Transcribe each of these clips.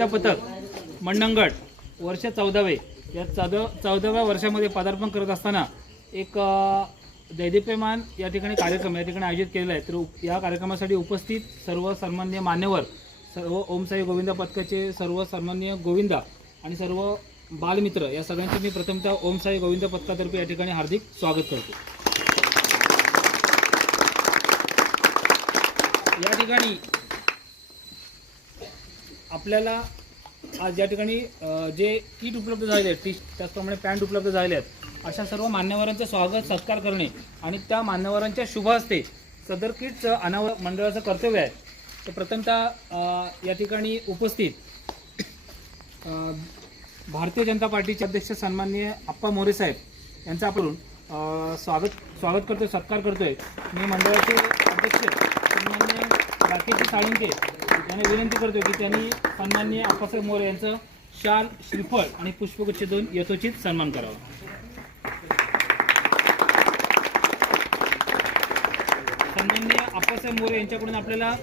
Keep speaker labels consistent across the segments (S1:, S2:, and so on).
S1: गोविंदा पथक मंडणगड वर्ष चौदावे. या चौदा चौदाव्या वर्षामध्ये पदार्पण करत असताना एक दैदिप्यमान या ठिकाणी कार्यक्रम या ठिकाणी आयोजित केलेला आहे. तर या कार्यक्रमासाठी उपस्थित सर्व सन्मान्य मान्यवर सर्व ओमसाई गोविंदा पथकाचे सर्व सन्मान्य गोविंदा आणि सर्व बालमित्र या सगळ्यांचे मी प्रथमतः ओमसाई गोविंदा पथकातर्फे या ठिकाणी हार्दिक स्वागत करतो. या ठिकाणी आपल्याला आज या ठिकाणी जे किट उपलब्ध झालेले आहेत टी त्याचप्रमाणे पॅन्ट उपलब्ध झालेले आहेत अशा सर्व मान्यवरांचं स्वागत सत्कार करणे आणि त्या मान्यवरांच्या शुभ हस्ते सदर किटचं अनावर मंडळाचं कर्तव्य आहे. तर प्रथमतः या ठिकाणी उपस्थित भारतीय जनता पार्टीचे अध्यक्ष सन्माननीय आप्पा मोरे साहेब यांचं आपण स्वागत स्वागत करतोय सत्कार करतोय. मी मंडळाचे अध्यक्ष सन्माननीय राकेश साळुंके यांना विनंती करतो की त्यांनी सन्माननीय आप्पासाहेब मोरे यांचं शाल श्रीफळ आणि पुष्पगुच्छ देऊन यथोचित सन्मान करावा. सन्माननीय आप्पासाहेब मोरे यांच्याकडून आपल्याला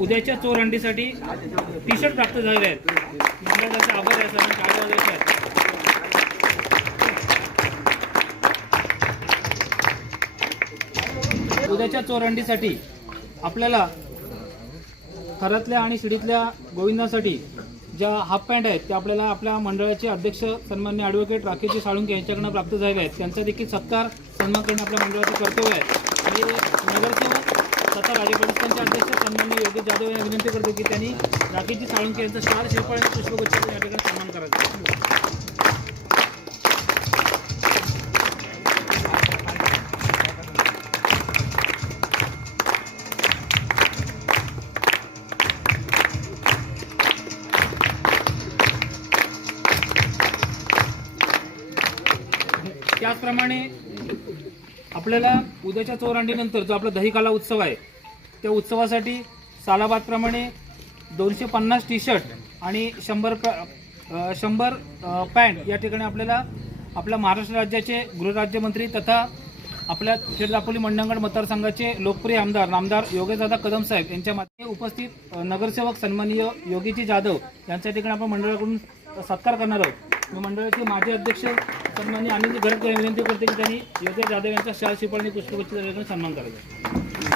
S1: उद्याच्या चोर अंडीसाठी टी शर्ट प्राप्त झालेले आहेत. मंडळाचा आभार आहे सर काय वाजायचे आहेत. उद्याच्या चोरंडीसाठी आपल्याला थरातल्या आणि शिडीतल्या गोविंदासाठी ज्या हाफ पॅन्ट आहेत त्या आपल्याला आपल्या मंडळाचे अध्यक्ष सन्मान्य ॲडव्होकेट राकेशजी साळुंके यांच्याकडनं प्राप्त झालेले आहेत. त्यांचा देखील सत्कार सन्मान करणे आपल्या मंडळाचं कर्तव्य आहे. आणि नगरसेवक तथा राजप्रतिष्ठानचे अध्यक्ष सन्मान्य योगेश जाधव यांना विनंती करतो की त्यांनी राकेशजी साळुंके यांचा शार शिल्प आणि पुष्पगुच्छ या ठिकाणी त्याचप्रमाणे आपल्याला उद्याच्या चोरांडीनंतर जो आपला दहीकाला उत्सव आहे त्या उत्सवासाठी सालाबादप्रमाणे दोनशे पन्नास टी शर्ट आणि शंभर शंभर पॅन्ट या ठिकाणी आपल्याला आपल्या महाराष्ट्र राज्याचे गृहराज्यमंत्री तथा आपल्या खेडदापोली मंडणगड मतदारसंघाचे लोकप्रिय आमदार नामदार योगेशदादा कदम साहेब यांच्या माध्यमे उपस्थित नगरसेवक सन्माननीय योगीजी जाधव यांच्या ठिकाणी आपण मंडळाकडून सत्कार करणार आहोत. मी मंडळाचे माजी अध्यक्ष सन्मान्य आनंद घरत विनंती करते की त्यांनी योगेश जाधव यांचा शाल शिपळ पुष्पगुच्छ सन्मान करायचा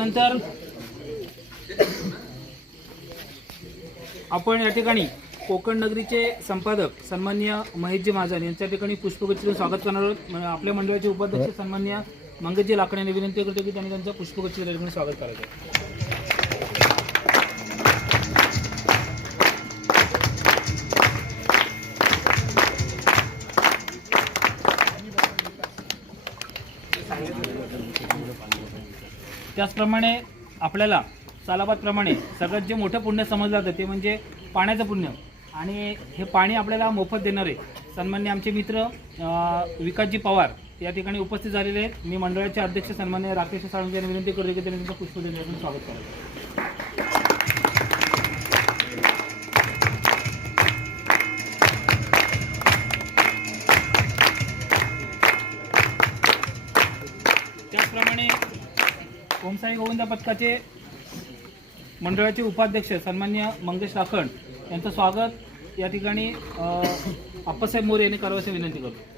S1: त्यानंतर आपण या ठिकाणी कोकण नगरीचे संपादक सन्मान्य महेशजी महाजन यांच्या ठिकाणी पुष्पगुच्छ स्वागत करणार आहोत. आपल्या मंडळाचे उपाध्यक्ष सन्मान्य मंगेशजी लाकडे यांनी विनंती करतो की त्यांनी त्यांचं पुष्पगुच्छ ठिकाणी स्वागत करायचं. त्याचप्रमाणे आपल्याला सालाबादप्रमाणे सगळ्यात जे मोठं पुण्य समजलं जातं ते म्हणजे पाण्याचं पुण्य. आणि हे पाणी आपल्याला मोफत देणारे सन्मान्य आमचे मित्र विकासजी पवार या ठिकाणी उपस्थित झालेले आहेत. मी मंडळाचे अध्यक्ष सन्मान्य राकेश साळुंके यांना विनंती करतो की त्यांनी पुष्प देण्याचं स्वागत करायचं त्याचप्रमाणे ओमसाई गोविंदा पथकाचे मंडळाचे उपाध्यक्ष सन्मान्य मंगेश राखण यांचं स्वागत. या ठिकाणी आप्पासाहेब मोरे यांनी करावयाची विनंती करतो.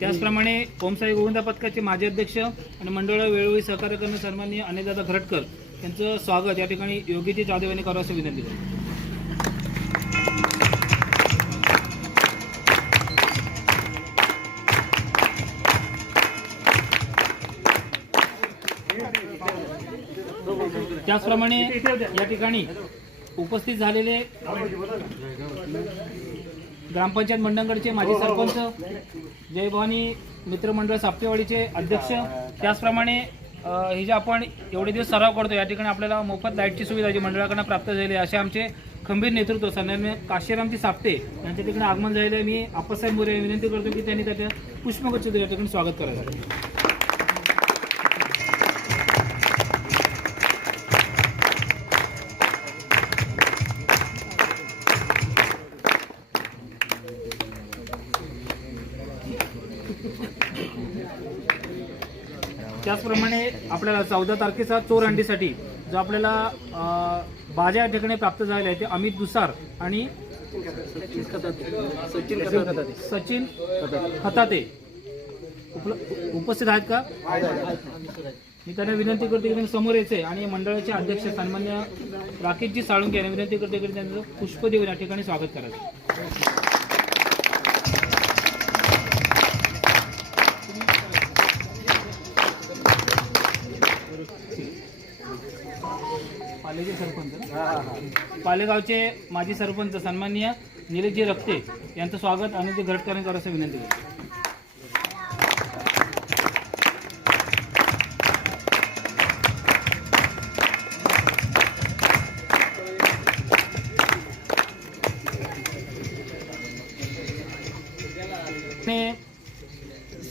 S1: त्याचप्रमाणे ओमसाई गोविंदा पथकाचे माजी अध्यक्ष आणि मंडळ वेळोवेळी सहकार्य करणे सन्मान्य अनिलदादा घरटकर यांचं स्वागत या ठिकाणी योगीजी जाधव यांनी करावयाची विनंती करतो. त्याचप्रमाणे या ठिकाणी उपस्थित झालेले ग्रामपंचायत मंडळगडचे माजी सरपंच जय भवानी मित्रमंडळ साप्तेवाडीचे अध्यक्ष त्याचप्रमाणे हे जे आपण एवढे दिवस सराव करतो या ठिकाणी आपल्याला मोफत लाईटची सुविधा जी मंडळाकडनं प्राप्त झाली असे आमचे खंबीर नेतृत्व सन्मान्य काशीरामजी साप्ते यांच्या ठिकाणी आगमन झालेलं आहे. मी आप्पासाहेब मोरे विनंती करतो की त्यांनी त्याच्या पुष्पगुच्छ या ठिकाणी स्वागत करायचं त्याचप्रमाणे आपल्याला चौदा तारखेचा चोर अंडीसाठी जो आपल्याला बाजा या ठिकाणी प्राप्त झालेला आहे ते अमित दुसार आणि सचिन खताते. उपस्थित आहेत का? मी त्यांना विनंती करते की त्यांनी समोर यायचे आणि मंडळाचे अध्यक्ष सन्मान्य राकेशजी साळुंके यांना विनंती करते की त्यांचं पुष्प देऊन या ठिकाणी स्वागत करायचं. पालेगावचे माजी सरपंच सन्माननीय निलेशजी रक्ते यांचं स्वागत आणि ते असं विनंती करतो.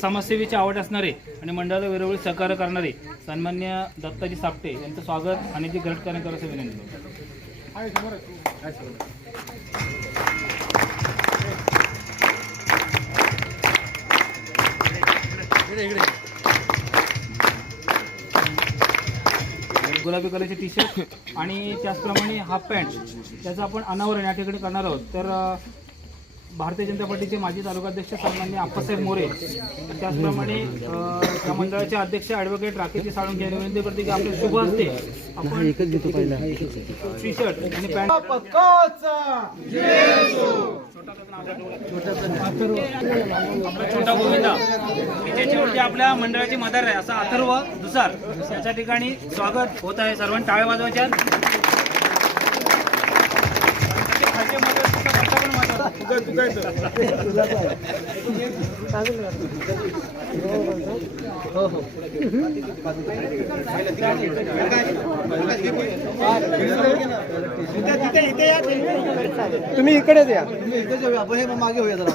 S1: समाजसेवेची आवड असणारे आणि मंडळाला वेळोवेळी सहकार्य करणारे सन्मान्य दत्ताजी सापटे यांचं स्वागत आणि ते घटकरण असं विनंती करतो. गुलाबी कलरचे टी शर्ट आणि त्याचप्रमाणे हाफ पॅन्ट त्याचं आपण अनावरण या ठिकाणी करणार आहोत. तर भारतीय जनता पार्टीचे माजी तालुकाध्यक्ष सन्मान्य अप्पासाहेब मोरे. त्याचप्रमाणे अ, या मंडळाचे अध्यक्ष ॲडव्होकेट राकेशजी साळुंके यांनी विनंती करते की आपले शुभ असते आपण एकच घेतो पहिला. टी शर्ट आणि पॅन्ट आपला छोटा गोविंदा. त्याच्यावरती आपल्या मंडळाची मदार आहे असा अथर्व दुसार. याच्या ठिकाणी स्वागत होत आहे सर्वांनी. टाळ्या वाजवायच्या.
S2: तुम्ही इकडेच या तुम्ही इकडेच या. आपण हे मागे होऊया जरा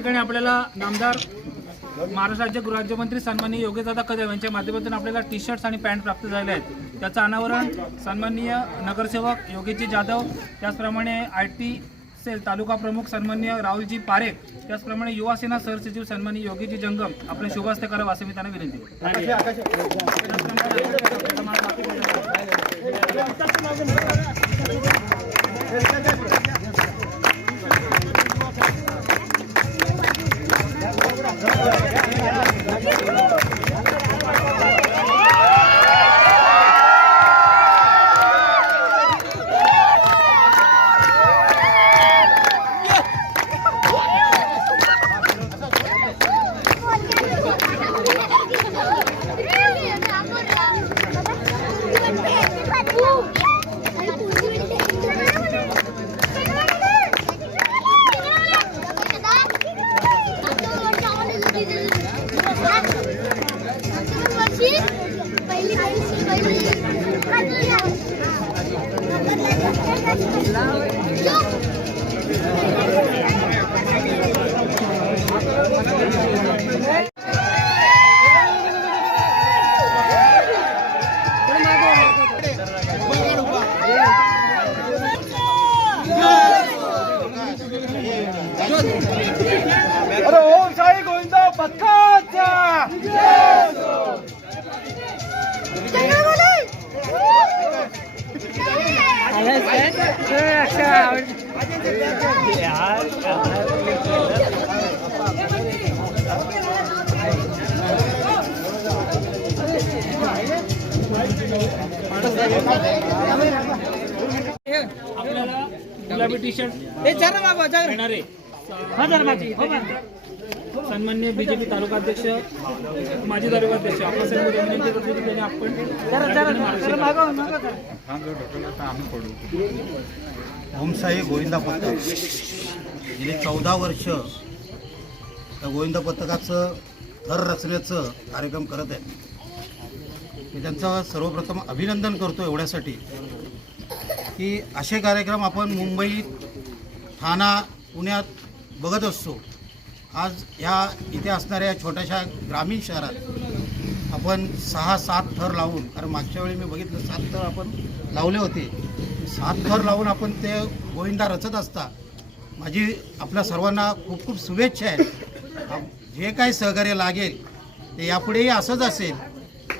S1: ठिकाणी आपल्याला नामदार महाराष्ट्र राज्य गृहराज्यमंत्री सन्माननीय योगेशदादा कदम यांच्या माध्यमातून आपल्याला टी शर्ट्स आणि पॅन्ट प्राप्त झाले आहेत. त्याचं अनावरण सन्माननीय नगरसेवक योगेशजी जाधव त्याचप्रमाणे आय टी सेल तालुका प्रमुख सन्माननीय राहुलजी पारेख त्याचप्रमाणे युवा सेना सरसचिव सन्माननीय योगीजी जंगम आपले शुभास्ते करावं असं मी त्यांना विनंती आपल्याला गुलाबी टी शर्ट येणारे सन्मान्य बीजेपी तालुका अध्यक्ष माजी तालुका अध्यक्ष आप्पासाहेब मोरे यांनी विनंती करतो की त्यांनी आपण.
S3: ओमसाई गोविंदा पथक. गेली चौदा वर्ष त्या गोविंदा पथकाचं थर रचण्याचं कार्यक्रम करत आहेत. मी त्यांचं सर्वप्रथम अभिनंदन करतो एवढ्यासाठी की असे कार्यक्रम आपण मुंबईत ठाणा पुण्यात बघत असतो. आज ह्या इथे असणाऱ्या छोट्याशा ग्रामीण शहरात आपण सहा सात थर लावून कारण मागच्या वेळी मी बघितलं सात थर आपण लावले होते. सात थर लावून आपण ते गोविंदा रचत असता. माझी आपल्या सर्वांना खूप खूप शुभेच्छा आहेत. जे काही सहकार्य लागेल ते यापुढेही असंच असेल.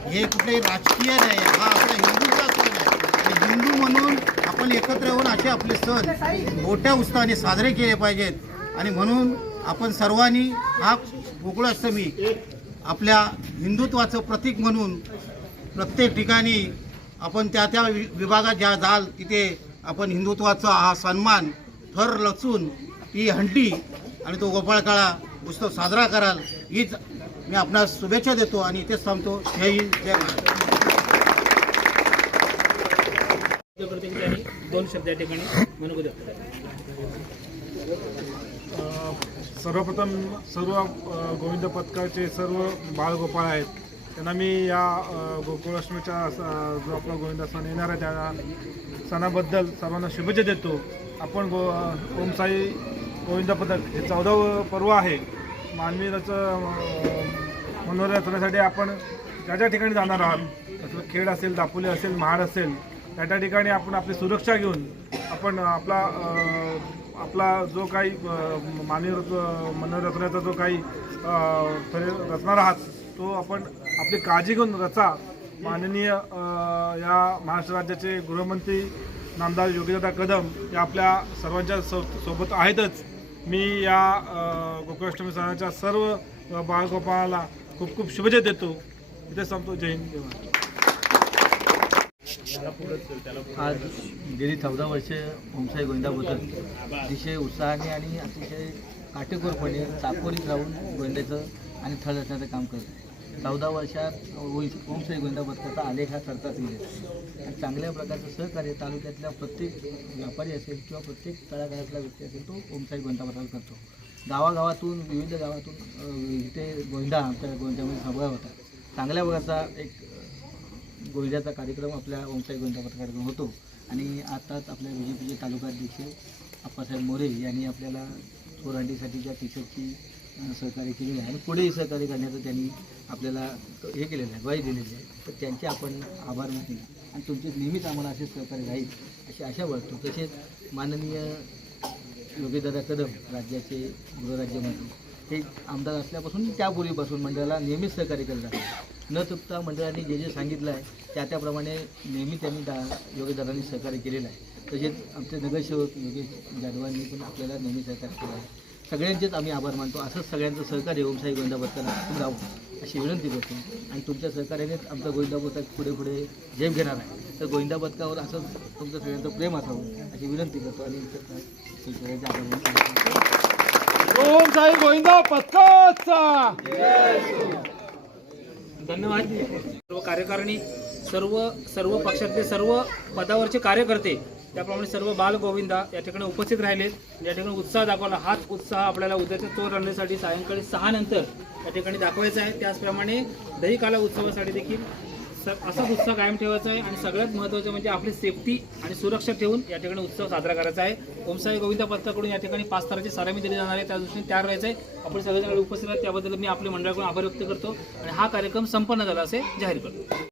S3: हे कुठे राजकीय नाही हा आपला हिंदूचा सण आहे हिंदू म्हणून आपण एकत्र येऊन असे आपले सण मोठ्या उत्साहाने साजरे केले पाहिजेत. आणि म्हणून आपण सर्वांनी हा गोकुळाष्टमी आपल्या हिंदुत्वाचं प्रतीक म्हणून प्रत्येक ठिकाणी आपण त्या त्या वि- विभागात ज्या जाल तिथे आपण हिंदुत्वाचा हा सन्मान थर लचून ही हंटी आणि तो गोपाळकाळा उत्सव साजरा कराल हीच मी आपणास शुभेच्छा देतो आणि इथेच थांबतो. जय हिंद जय महाराष्ट्र
S1: दोन शब्द या ठिकाणी
S4: सर्वप्रथम सर्व गोविंद पथकाचे सर्व बाळगोपाळ आहेत. त्यांना मी या गोकुळाष्टमीच्या स- जो आपला गोविंद सण येणार आहे त्या सणाबद्दल सर्वांना शुभेच्छा देतो. आपण गो ओमसाई गोविंद पथक हे चौदावं पर्व आहे. मानवीचं त्याचं मनोरंजन आपण ज्या ज्या ठिकाणी जाणार आहात जसं खेड असेल दापोली असेल महाड असेल त्या त्या ठिकाणी आपण आपली सुरक्षा घेऊन आपण आपला आपला जो काही मानवी मनोरंजनाचा जो काही रचणार आहात तो आपण आपली काळजी घेऊन रचा. माननीय या महाराष्ट्र राज्याचे गृहमंत्री नामदार योगीदादा कदम हे आपल्या सर्वांच्या सो सोबत आहेतच. मी या गोकुळाष्टमी सणाच्या सर्व बाळगोपाळाला खूप खूप शुभेच्छा देतो. इथे संपतो. जय हिंद.
S2: आज गेली चौदा वर्ष ओमसाई गोविंदा बोलतात. अतिशय उत्साहाने आणि अतिशय काटेकोरपणे चाकोरीत राहून गोविंदाचं आणि थळ रचण्याचं काम करतो चौदा वर्षात ओई- ओमसाई गोविंदा पथकाचा आलेख हा चढताच येईल आणि चांगल्या प्रकारचं सहकार्य तालुक्यातल्या प्रत्येक व्यापारी असेल किंवा प्रत्येक तळागाळातला व्यक्ती असेल तो ओमसाई गोविंदा करतो. गावागावातून विविध गावातून इथे गोंदा आमच्या गोंद्यामध्ये सभा होता. चांगल्या प्रकारचा एक गोंद्याचा कार्यक्रम आपल्या ओमसाई गोविंदा पथकाकडून होतो. आणि आताच आपल्या बी जे पीचे तालुका अप्पासाहेब मोरे यांनी आपल्याला चोरांडीसाठी ज्या टी शर्टची सहकार्य केलेली आहे. आणि पुढेही सहकार्य करण्याचं त्यांनी आपल्याला हे केलेलं आहे ग्वाही दिलेली आहे. तर त्यांचे आपण आभार मानले. आणि तुमचे नेहमीच आम्हाला असे सहकार्य राहील अशी आशा बाळगतो. तसेच माननीय योगीदादा कदम राज्याचे गृहराज्यमंत्री हे आमदार असल्यापासून त्यापूर्वीपासून मंडळाला नेहमीच सहकार्य करत जातं न चुकता मंडळाने जे जे सांगितलं आहे त्या त्याप्रमाणे नेहमी त्यांनी दा योगीदारांनी सहकार्य केलेलं आहे. तसेच आमचे नगरसेवक योगेश जाधवांनी पण आपल्याला नेहमी सहकार्य केलं आहे. सगळ्यांचेच आम्ही आभार मानतो. असंच सगळ्यांचं सहकार्य ओमसाई गोविंदा पथकाला राहू अशी विनंती करतो. आणि तुमच्या सहकार्यानेच आमचा गोविंदा पथक पुढे पुढे झेप घेणार आहे. तर गोविंदा पथकावर असंच तुमचं सगळ्यांचं प्रेम असावं अशी विनंती करतो. आणि सगळ्यांचे आभार मानतो.
S4: ओम साई गोविंदा पथकाचा
S1: धन्यवाद. सर्व कार्यकारिणी सर्व सर्व पक्षातले सर्व पदावरचे कार्यकर्ते त्याप्रमाणे सर्व बाल गोविंदा या ठिकाणी उपस्थित राहिलेत. या ठिकाणी उत्साह दाखवला. हाच उत्साह आपल्याला उद्याच्या चोर रणनीसाठी सायंकाळी सहा नंतर या ठिकाणी दाखवायचा आहे. त्याचप्रमाणे दही काला उत्सवासाठी देखील स असाच उत्साह कायम ठेवायचा आहे. आणि सगळ्यात महत्त्वाचं म्हणजे आपली सेफ्टी आणि सुरक्षा ठेवून या ठिकाणी उत्सव साजरा करायचा आहे. ओमसाई गोविंदा पथकाकडून या ठिकाणी पाच ताराची सलामी दिली जाणार आहे. त्या दृष्टीने तयार राहायचं आहे. आपण सगळेजण उपस्थित आहेत. त्याबद्दल मी आपल्या मंडळाकडून आभार व्यक्त करतो. आणि हा कार्यक्रम संपन्न झाला असे जाहीर करतो.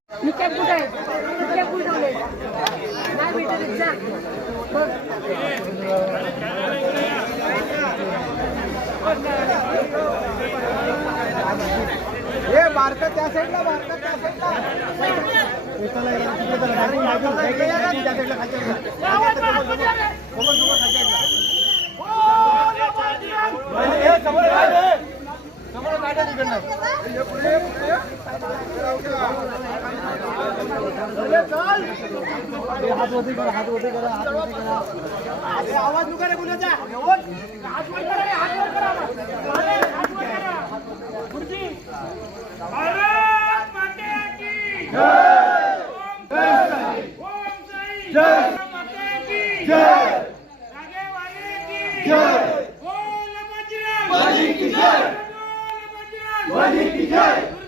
S1: हे मार्का त्या साईडला मार्का त्या साईडला. समोर काढा तिकडनं.
S5: मी कॅब कुठे आहे मी कॅब कुठे ठेवलंय? नाही भेटत आहे, जा. बघ.
S1: भारत माते की जय ओम साई ओम साई जय माते की जय आगे वाले की जय बोल बली की जय बोल बजरंग बली की जय माते की जय माते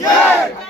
S6: জয়